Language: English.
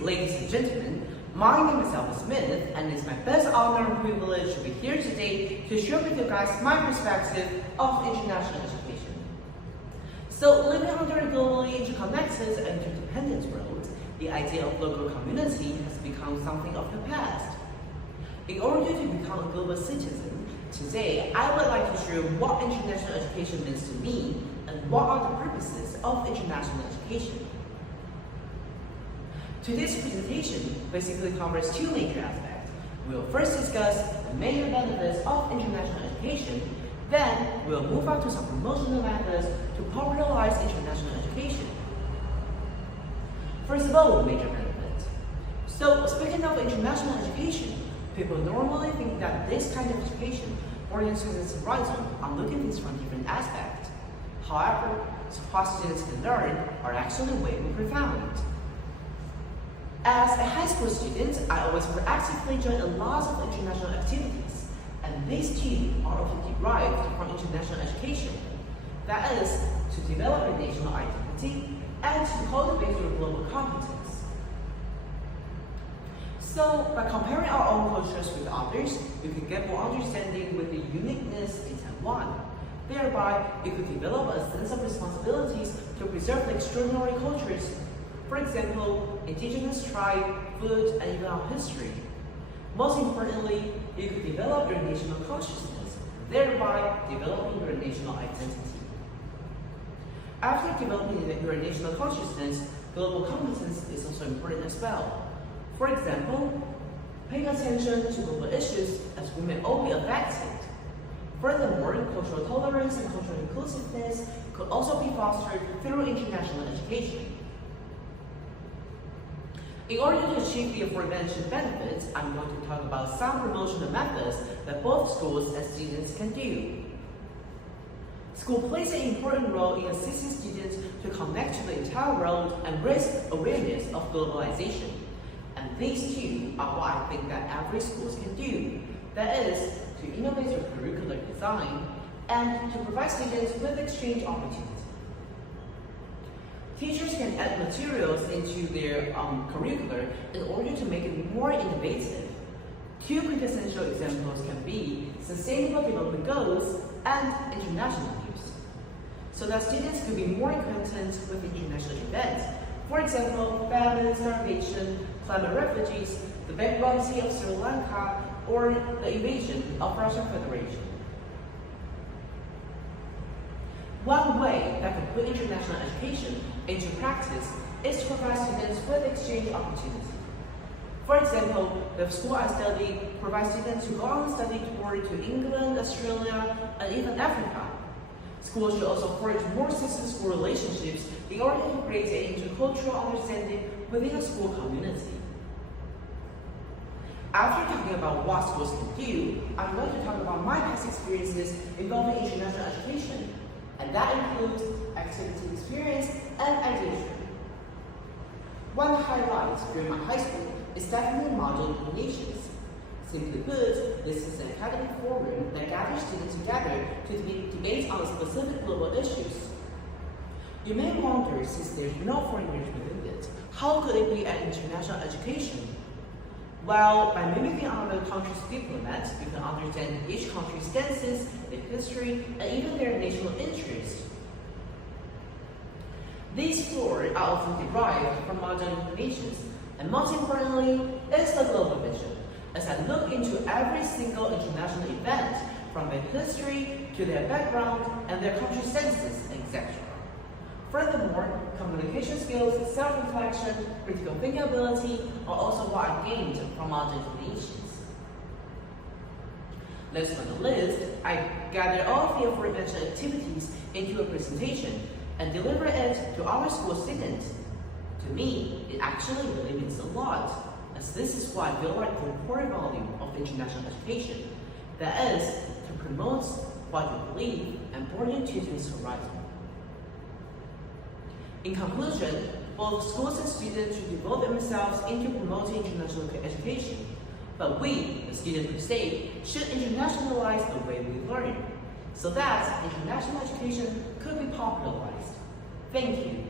ladies and gentlemen, my name is Alpha Smith, and it's my best honor and privilege to be here today to share with you guys my perspective of international education. So, living under a globally interconnected and interdependent world, the idea of local community has become something of the past. In order to become a global citizen, today I would like to share what international education means to me and what are the purposes of international education. Today's presentation basically covers two major aspects. We will first discuss the major benefits of international education, then we will move on to some promotional methods to popularize international education. First of all, major benefits. So, speaking of international education, people normally think that this kind of education orients students' horizon on looking at things from different aspects. However, what students can learn are actually way more profound. As a high school student, I always proactively join a lot of international activities, and these too are often derived from international education. That is, to develop a national identity and to cultivate your global competence. So, by comparing our own cultures with others, you can get more understanding with the uniqueness in Taiwan. Thereby, you could develop a sense of responsibilities to preserve the extraordinary cultures. For example, indigenous tribe, food, and even our history. Most importantly, you could develop your national consciousness, thereby developing your national identity. After developing your national consciousness, global competence is also important as well. For example, paying attention to global issues as we may all be affected. Furthermore, cultural tolerance and cultural inclusiveness could also be fostered through international education. In order to achieve the aforementioned benefits, I'm going to talk about some promotional methods that both schools and students can do. School plays an important role in assisting students to connect to the entire world and raise awareness of globalization. And these two are what I think that every school can do. That is, to innovate your curricular design and to provide students with exchange opportunities. Teachers can add materials into their curricular in order to make it more innovative. Two quintessential examples can be Sustainable Development Goals and international news, so that students could be more acquainted with international events. For example, famine, starvation, climate refugees, the bankruptcy of Sri Lanka, or the invasion of Russian Federation. One way that can put international education into practice is to provide students with exchange opportunity. For example, the school I study provides students to go on a study tour to England, Australia, and even Africa. Schools should also forge more sister-school relationships in order to create an intercultural understanding within a school community. After talking about what schools can do, I'm going to talk about my past experiences involving international education, and that includes activity experience and idea sharing. One highlight during my high school is definitely module nominations. Simply put, this is an academic forum that gathers students together to debate on specific global issues. You may wonder, since there's no foreign language within it, how could it be an international education? Well, by mimicking other countries' diplomats, you can understand each country's stances, their history, and even their national interests. These four are often derived from modern nations, and most importantly, is the global vision, as I look into every single international event, from their history to their background and their country's census, etc. Furthermore, communication skills, self-reflection, critical thinking ability are also what I gained from modern nations. Next on the list, I gathered all of the aforementioned activities into a presentation and deliver it to our school students. To me, it actually really means a lot, as this is what I feel like the core value of international education, that is, to promote what you believe and broaden students' horizon. In conclusion, both schools and students should devote themselves into promoting international education, but we, the students per se, should internationalize the way we learn, so that international education could be popularized. Thank you.